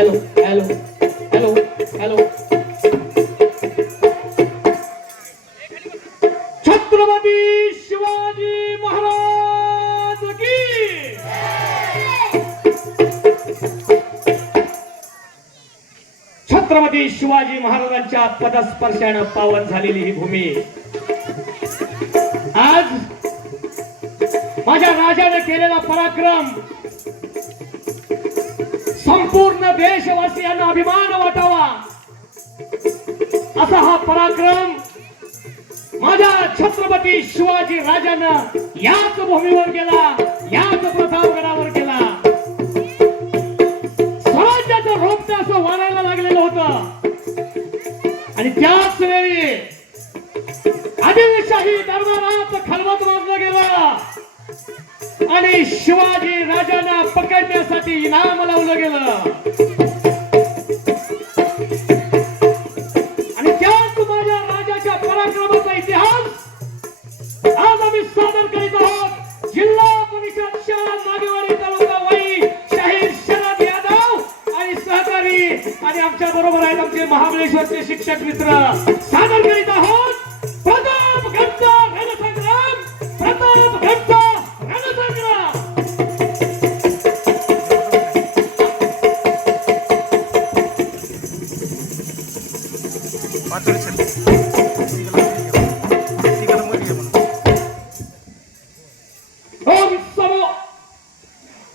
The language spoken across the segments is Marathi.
Hello hello hello hello. Chhatrapati Shivaji Maharaj की. छत्रपती शिवाजी महाराजांच्या पदस्पर्शाने पावन झालेली ही भूमी आज माझ्या राजाने केलेला पराक्रम संपूर्ण देशवासियांना अभिमान वाटावा असा हा पराक्रम माझ्या छत्रपती शिवाजी राजानं याच भूमीवर केला, याच प्रतापगडावर केला. स्वराज्याचं रोपटे असं वाढायला लागलेलं होतं आणि त्याच वेळी आदिलशाही दरबारात खलबत वाजलं गेलं आणि शिवाजी राजांना पकडण्यासाठी इनाम लावलं गेलं आणि त्याच माझ्या राजाच्या पराक्रमाचा इतिहास आज आम्ही सादर करीत आहोत. जिल्हा परिषद शाळा नागेवाडी तालुका वाई शाहीर शरद यादव आणि सहकारी आणि आमच्या बरोबर आहेत आमचे महाबळेश्वरचे शिक्षक मित्र. सादर करीत आहोत प्रतापगडचा रणसंग्राम, प्रतापगडचा रणसंग्राम.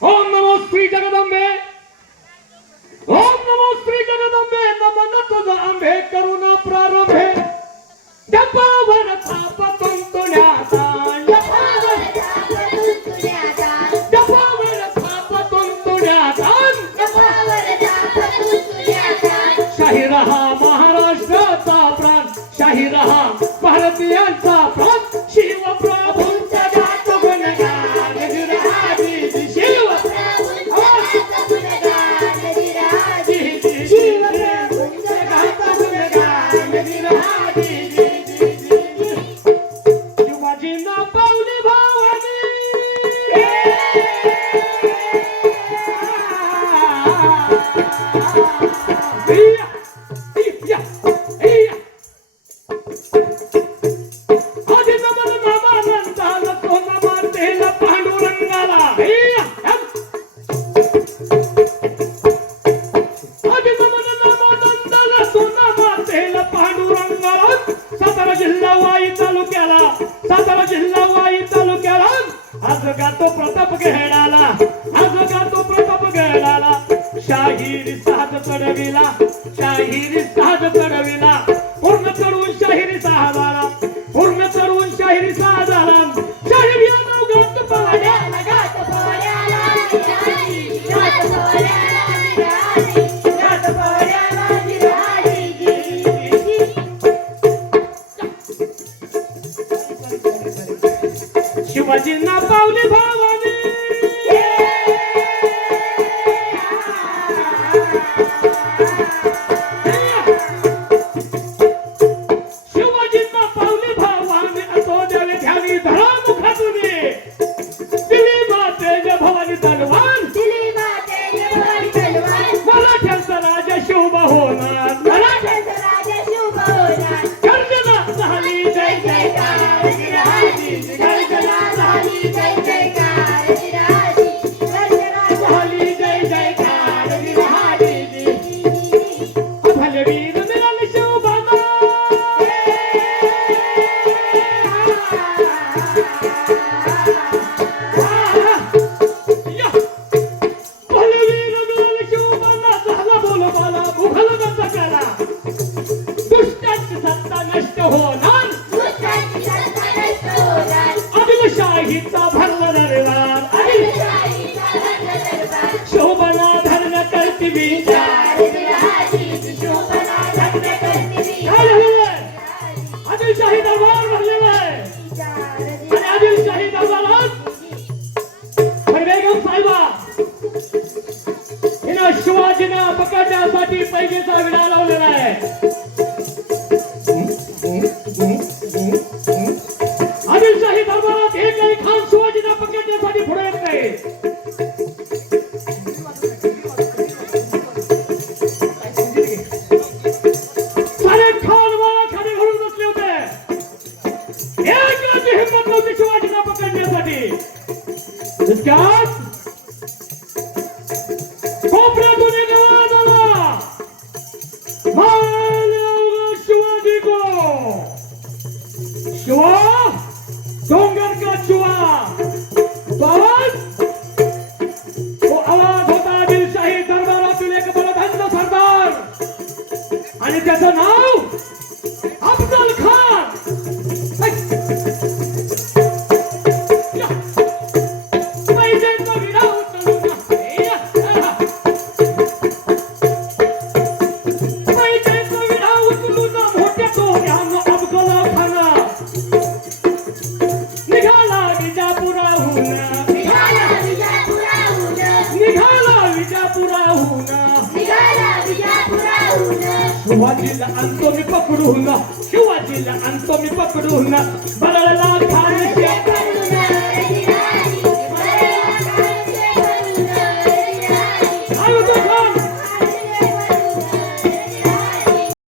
ओम नमो श्री जगदंबे, ओम नमो श्री जगदंबे. नमन तुझ आंबे करुणा प्रारंभे जपावर थाप तुंतुण्याचा, जपावर थाप तुंतुण्याचा. शाहीर हा महाराष्ट्राचा प्राण, शाहीर हा भारतीयांचा प्राण. शिवप्रभूंचा जात गुणगान विराजी, शिवप्रभूंचा जात गुणगान विराजी. शिवाजींना पावली भावानी, सातारा जिल्हा वाई तालुक्याला आज गातो प्रतापगडाला, आज गातो प्रतापगडाला. शाहिरी साज चढविला, शाहिरी साज चढविला. पूर्ण चढवून शाहिरी साज आला, पूर्ण चढवून शाहिरी साज आला. शाहीर यादव गात पवाड्याला, गात पवाड्याला, गात पवाड्याला शिवाजींना पावली भावानी. शिवाजींना पावली भावानी असो द्यावे ध्यानी धरा मुखातून. दिली मातेज भवानी तलवार, दिली मातेज भवानी तलवार. मराठ्यांचा राजा शिवबा होणार, मराठ्यांचा राजा शिवबा होणार. गर्जना झाली जय जयकार विराजी, गर्जना झाली जय जयकार विराजी, गर्जना झाली जय जयकार विराजी. भलवीर मिळाले शिवबाला, भलवीर मिळाले शिवबाला. झाला बोलबाला मुघल दशकाला, दुष्टांची सत्ता नष्ट होणार, आदिलशाहीचा भरला दरबार, शोभना धरण करती विचार. आदिलशाही दरबार भरलेला आहे आणि आदिलशाही दरबारात बेगम साहेबा हिनं शिवाजींना पकडण्यासाठी पैजेचा विडा लावलेला आहे. आदिलशाही दरबारात एकही खान शिवाजींना पकडण्यासाठी पुढे येत नाही. कोपऱ्यातून एक आवाज आला, "मालेगाव शिवाजी को शिवा, डोंगर का शिवा." तो आवाज होता आदिलशाही दरबारातील एक बलधंद सरदार आणि त्याचं नाव अफजल खान. पैजेचा विडा उचलून पैजेचा विडा उचलून मोठ्या तोऱ्यानं अफजल खान निघाला विजापुराहून, निघाला विजापुराहून. शिवाजीला आणतो मी पकडून, शिवाजीला आणतो मी पकडून. बलला खान